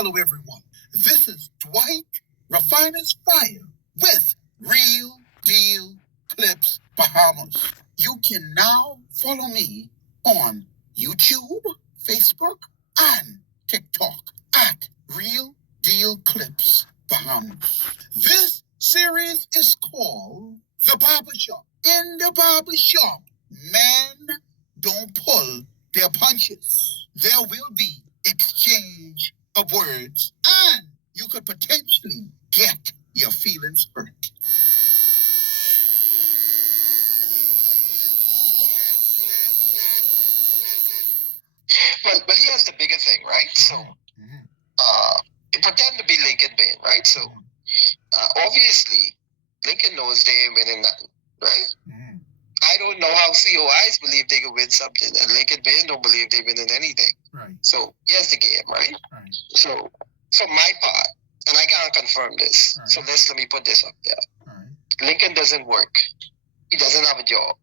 Hello, everyone. This is Dwight Refiner's Fire with Real Deal Clips Bahamas. You can now follow me on YouTube, Facebook, and TikTok at Real Deal Clips Bahamas. This series is called The Barbershop. In the barbershop, men don't pull their punches. There will be exchange of words, and you could potentially get your feelings hurt. But here's the bigger thing, right? So, pretend to be Lincoln Bain, right? So, obviously, Lincoln knows they ain't winning nothing, right? I don't know how COIs believe they can win something, and Lincoln Bain don't believe they winning anything. Right. So here's the game, right? So from my part, and I can't confirm this, so let me put this up there. Lincoln doesn't work. He doesn't have a job,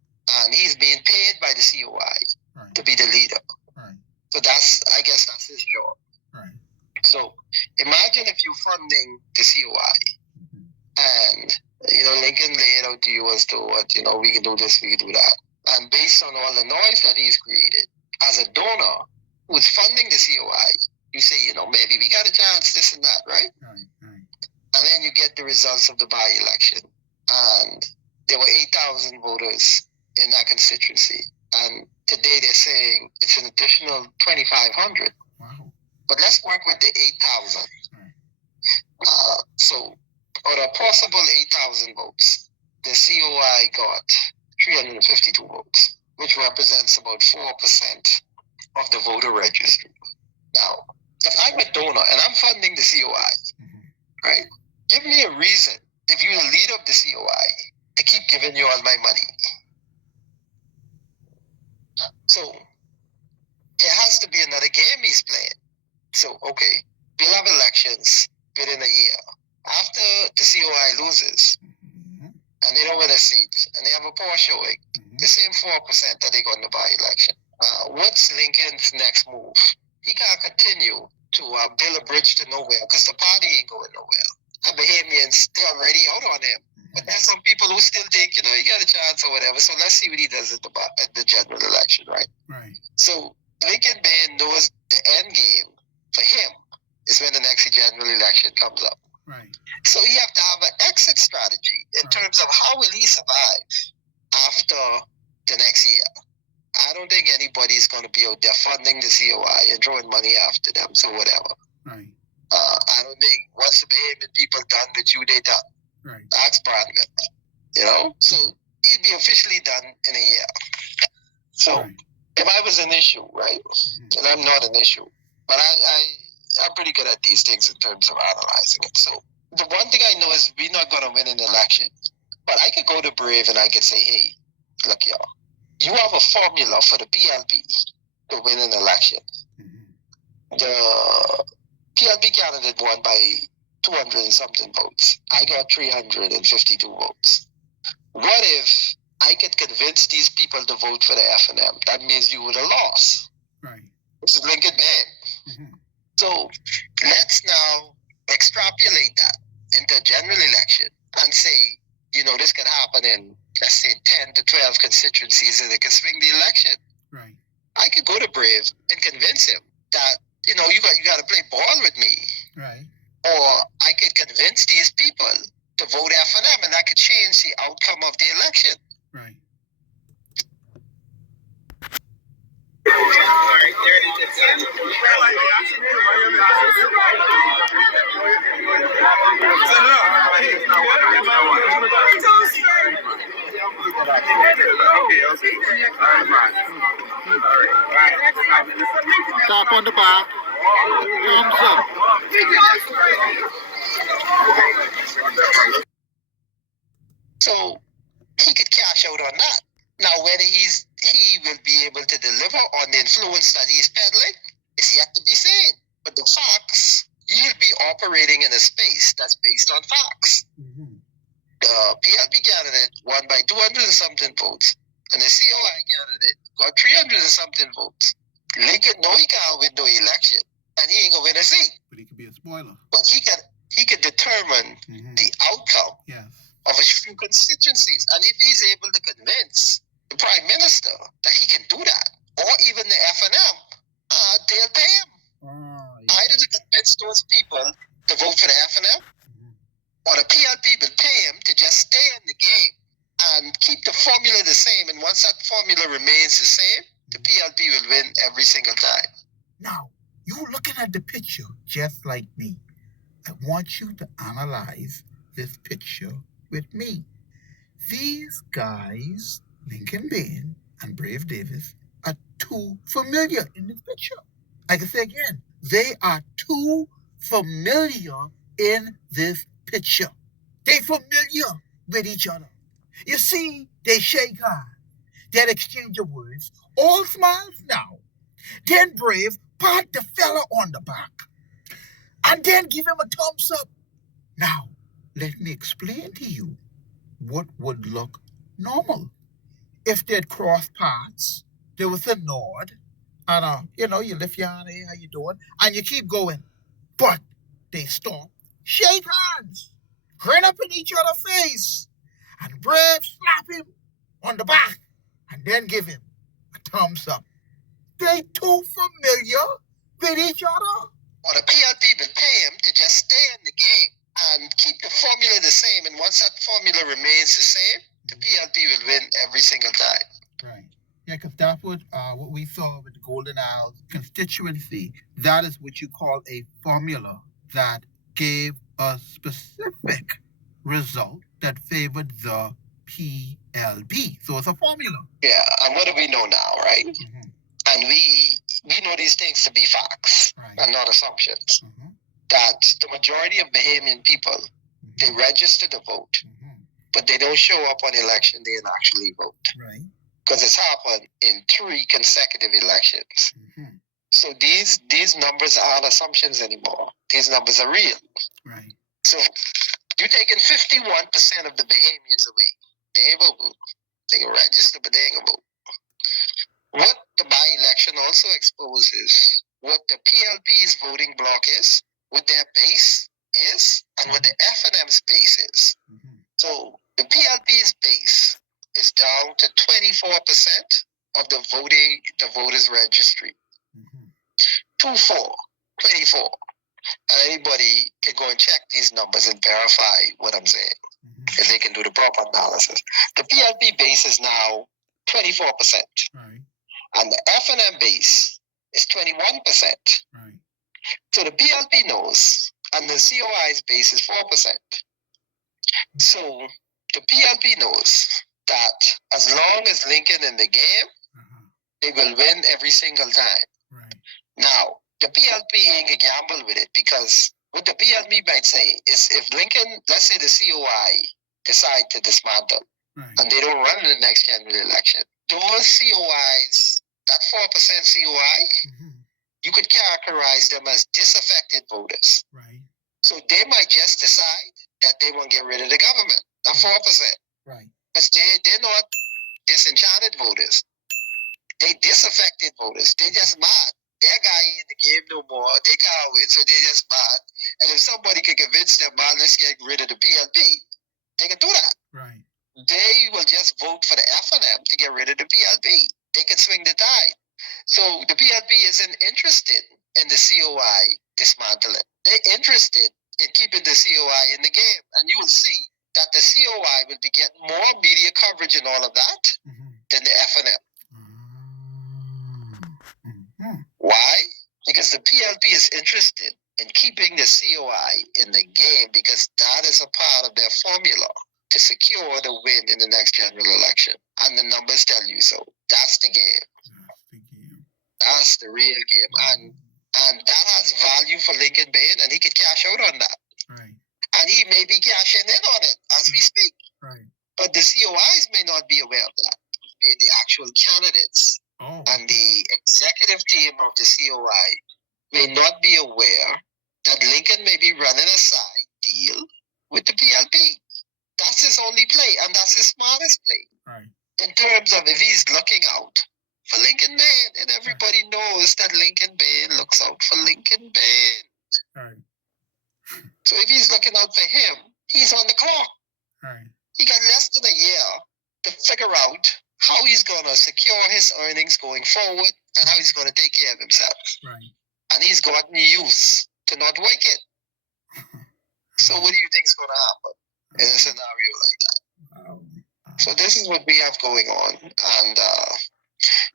and he's being paid by the COI to be the leader. So I guess that's his job. So imagine if you're funding the COI, and Lincoln laid out to you as to what, we can do this, we can do that. And based on all the noise that he's created, as a donor who's funding the COI, you say, maybe we got a chance, this and that, right? And then you get the results of the by-election. And there were 8,000 voters in that constituency. And today they're saying it's an additional 2,500. Wow. But let's work with the 8,000. So out of possible 8,000 votes, the COI got 352 votes, which represents about 4% of the voter registry. Now, if I'm a donor and I'm funding the COI, right? Give me a reason, if you're the leader of the COI, to keep giving you all my money. So there has to be another game he's playing. So, okay, we'll have elections within a year. After the COI loses, and they don't win a seat, and they have a poor showing, the same 4% that they got in the by-election. What's Lincoln's next move? He can't continue to build a bridge to nowhere because the party ain't going nowhere. And Bahamians, they're already out on him. But there's some people who still think, he got a chance or whatever. So let's see what he does at the general election, right? Right. So Lincoln Bain knows the end game for him is when the next general election comes up. Right. So you have to have an exit strategy in terms of how will he survive after the next year. I don't think anybody's going to be out there funding the COI and throwing money after them, so whatever. Right. I don't think once the Bahamian people done with you, they done. Right. That's Bradman. So he'd be officially done in a year. So if I was an issue, right, and I'm not an issue, but I'm pretty good at these things in terms of analyzing it. So the one thing I know is we're not going to win an election. But I could go to Brave and I could say, hey, look, y'all, you have a formula for the PLP to win an election. The PLP candidate won by 200 and something votes. I got 352 votes. What if I could convince these people to vote for the F&M? That means you would have lost. Right. This is Lincoln Bain. So let's now extrapolate that into a general election and say, this could happen in, let's say, 10 to 12 constituencies and it could swing the election. Right. I could go to Brave and convince him that, you got to play ball with me. Right. Or I could convince these people to vote F&M and that could change the outcome of the election. Right. Tap on the back. Thumbs up. So he could cash out on that. Now, whether he will be able to deliver on the influence that he's peddling is yet to be seen. But the facts, he'll be operating in a space that's based on facts. The PLP candidate won by 200 and something votes, and the COI candidate got 300 and something votes. Lincoln know he can't win no election. and he ain't gonna win a seat. But he could be a spoiler. But he could determine the outcome of a few constituencies. And if he's able to convince the prime minister that he can do that, or even the FNM, they'll pay him. Either to convince those people to vote for the FNM, or the PLP will pay him to just stay in the game and keep the formula the same. And once that formula remains the same, the PLP will win every single time. Now, you're looking at the picture just like me. I want you to analyze this picture with me. These guys, Lincoln Bain and Brave Davis, are too familiar in this picture. I can say again, they are too familiar in this picture. They're familiar with each other. You see, they shake hands, they exchange of words, all smiles now. Then Brave pat the fella on the back, and then give him a thumbs up. Now, let me explain to you what would look normal. If they'd crossed paths, there was a nod, and you lift your hand, hey, how you doing? And you keep going. But they stop, shake hands, grin up in each other's face, and Brave slap him on the back, and then give him a thumbs up. They too familiar with each other. Or the PLP will pay him to just stay in the game and keep the formula the same. And once that formula remains the same, the PLP will win every single time. Right. Yeah, because that's what we saw with the Golden Isles constituency. That is what you call a formula that gave a specific result that favored the PLP. So it's a formula. Yeah, and what do we know now, right? And we know these things to be facts and not assumptions. That the majority of Bahamian people, they register to vote, but they don't show up on election day and actually vote. Right. Because it's happened in 3 consecutive elections. So these numbers aren't assumptions anymore. These numbers are real. Right. So you're taking 51% of the Bahamians away. They ain't voting. They can register, but they ain't gonna vote. What the by-election also exposes what the PLP's voting bloc is, what their base is, and what the FNM's base is. So the PLP's base is down to 24% of the voters registry. 24. And anybody can go and check these numbers and verify what I'm saying, if they can do the proper analysis. The PLP base is now 24%. Right. And the FNM base is 21%. Right. So the PLP knows, and the COI's base is 4%. So the PLP knows that as long as Lincoln in the game, they will win every single time. Right. Now, the PLP ain't gonna gamble with it, because what the PLP might say is, if Lincoln, let's say the COI decide to dismantle, and they don't run in the next general election, those COIs, that 4% COI, you could characterize them as disaffected voters. Right. So they might just decide that they want to get rid of the government, that 4%. Right. Because they're not disenchanted voters. They disaffected voters. They just mad. Their guy ain't in the game no more. They can't win, so they just mad. And if somebody can convince them, man, let's get rid of the PLP, they can do that. Right. They will just vote for the FNM to get rid of the PLP. They can swing the tide. So the PLP isn't interested in the COI dismantling. They're interested in keeping the COI in the game. And you will see that the COI will be getting more media coverage and all of that than the FNM. Why? Because the PLP is interested in keeping the COI in the game, because that is a part of their formula to secure the win in the next general election. And the numbers tell you so. That's the game. That's the real game. And that has value for Lincoln Bain, and he could cash out on that. Right. And he may be cashing in on it as we speak. Right. But the COIs may not be aware of that. I mean, the actual candidates and the executive team of the COI may not be aware that Lincoln may be running a side deal with the PLP. That's his only play, and that's his smartest play. Right. In terms of if he's looking out for Lincoln Bain, and everybody knows that Lincoln Bain looks out for Lincoln Bain. Right. So if he's looking out for him, he's on the clock. Right. He got less than a year to figure out how he's going to secure his earnings going forward and how he's going to take care of himself. Right. And he's gotten used to not working. So what do you think is going to happen in a scenario like that? So this is what we have going on. And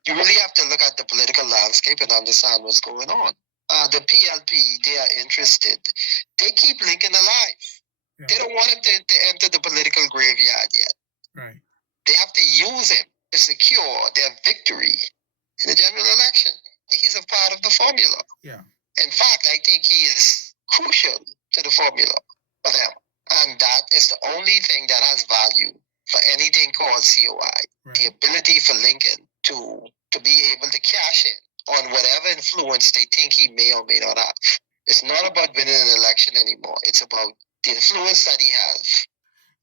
you really have to look at the political landscape and understand what's going on. The PLP, they are interested. They keep Lincoln alive. Yeah. They don't want him to enter the political graveyard yet. Right. They have to use him to secure their victory in the general election. He's a part of the formula. Yeah. In fact, I think he is crucial to the formula for them. And that is the only thing that has value for anything called COI. Right. The ability for Lincoln to be able to cash in on whatever influence they think he may or may not have. It's not about winning an election anymore. It's about the influence that he has.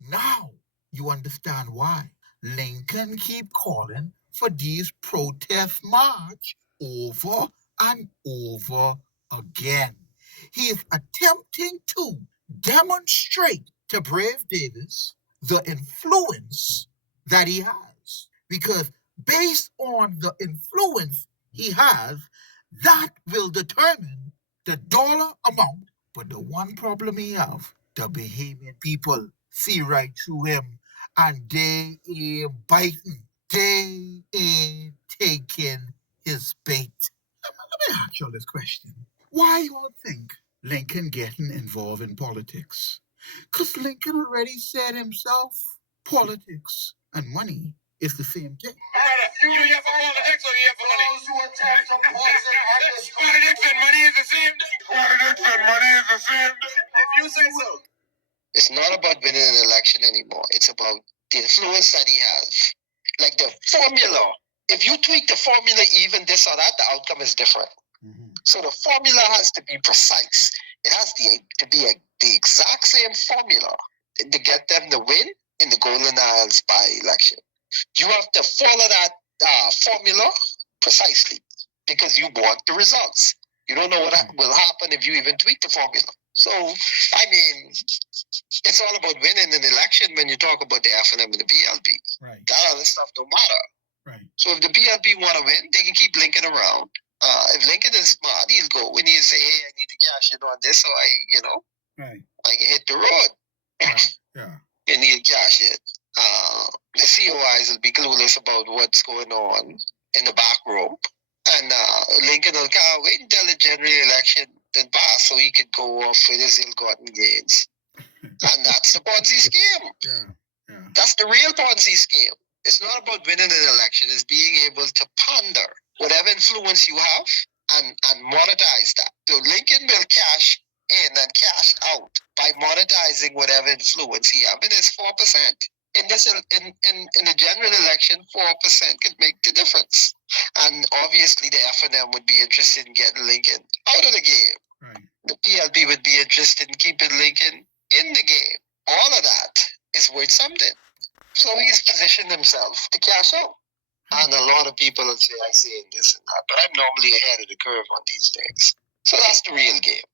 Now you understand why Lincoln keep calling for these protest march over and over again. He is attempting to demonstrate to Brave Davis the influence that he has. Because based on the influence he has, that will determine the dollar amount. But the one problem he have, the Bahamian people see right through him and they ain't biting. They ain't taking his bait. Let me ask you this question. Why you all think Lincoln getting involved in politics? Because Lincoln already said himself, politics and money is the same thing. You here for politics or you here for money? Those who attack some politics and money is the same thing. Politics and money is the same thing. If you say so. It's not about winning an election anymore. It's about the influence that he has. Like the formula. If you tweak the formula even this or that, the outcome is different. Mm-hmm. So the formula has to be precise. It has to be the exact same formula to get them to win in the Golden Isles by-election. You have to follow that formula precisely because you want the results. You don't know what will happen if you even tweak the formula. So, I mean, it's all about winning an election when you talk about the FNM and the PLP. Right. That other stuff don't matter. Right. So if the PLP want to win, they can keep Lincoln around. If Lincoln is smart, he'll go when he say, hey, I need to cash in on this so I can hit the road. Yeah. And he'll cash it. The COIs will be clueless about what's going on in the back room. And Lincoln will wait until the general election then pass so he could go off with his ill-gotten gains. And that's the Ponzi scheme. Yeah. That's the real Ponzi scheme. It's not about winning an election. It's being able to ponder whatever influence you have and monetize that. So Lincoln will cash in and cash out by monetizing whatever influence he have. And it's 4%. In the general election, 4% could make the difference. And obviously the FNM would be interested in getting Lincoln out of the game. Right. The PLP would be interested in keeping Lincoln in the game. All of that is worth something. So he's positioned himself to cash out. And a lot of people will say, I say this and that. But I'm normally ahead of the curve on these things. So that's the real game.